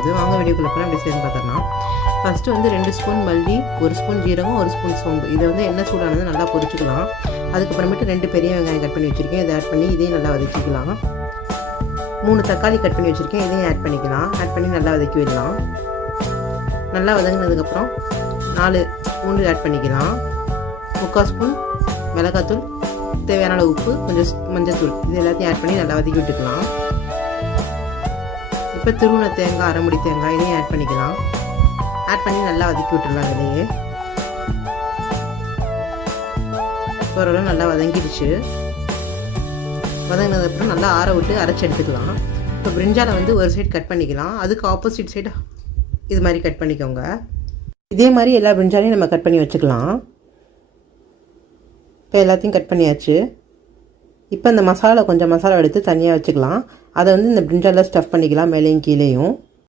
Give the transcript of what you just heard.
போகுது. வாங்க வீடியோக்குள்ளே போனால் எப்படி செய்யணும்னு பார்த்துடலாம். ஃபஸ்ட்டு வந்து 2 ஸ்பூன் மல்லி, 1 ஸ்பூன் ஜீரகம், 1 ஸ்பூன் சோம்பு. இதை வந்து எண்ணெய் சூடானது நல்லா பொரிச்சுக்கலாம். அதுக்கப்புறமேட்டு 2 பெரிய வெங்காயம் கட் பண்ணி வச்சுருக்கேன். இதை ஆட் பண்ணி இதையும் நல்லா வதக்கிக்கலாம். 3 தக்காளி கட் பண்ணி வச்சுருக்கேன். இதையும் ஆட் பண்ணிக்கலாம். ஆட் பண்ணி நல்லா வதக்கி விடலாம். நல்லா வதங்கினதுக்கப்புறம் 4 பூண்டு ஆட் பண்ணிக்கலாம். 3/4 ஸ்பூன் மிளகாத்தூள், தேவையான அளவு உப்பு, கொஞ்சம் மஞ்சத்தூள், இது எல்லாத்தையும் ஆட் பண்ணி நல்லா வதக்கி விட்டுக்கலாம். இப்போ துருவின தேங்காய், அரை முடி தேங்காய், இதையும் ஆட் பண்ணிக்கலாம். ஆட் பண்ணி நல்லா வதக்கி விட்டுடலாம். இதையே ஓரளவு நல்லா வதங்கிடுச்சு. வதங்கினதுக்கப்புறம் நல்லா ஆற விட்டு அரைச்சி எடுத்துக்கலாம். இப்போ பிரிஞ்சாலை வந்து ஒரு சைடு கட் பண்ணிக்கலாம். அதுக்கு ஆப்போசிட் சைடு இது மாதிரி கட் பண்ணிக்கோங்க. இதே மாதிரி எல்லா பிரிஞ்சாலையும் நம்ம கட் பண்ணி வச்சுக்கலாம். இப்போ எல்லாத்தையும் கட் பண்ணியாச்சு. இப்போ இந்த கொஞ்சம் மசாலா எடுத்து தனியாக வச்சுக்கலாம். அதை வந்து இந்த பிரிஞ்சாலில் ஸ்டஃப் பண்ணிக்கலாம், மேலேயும் கீழேயும்.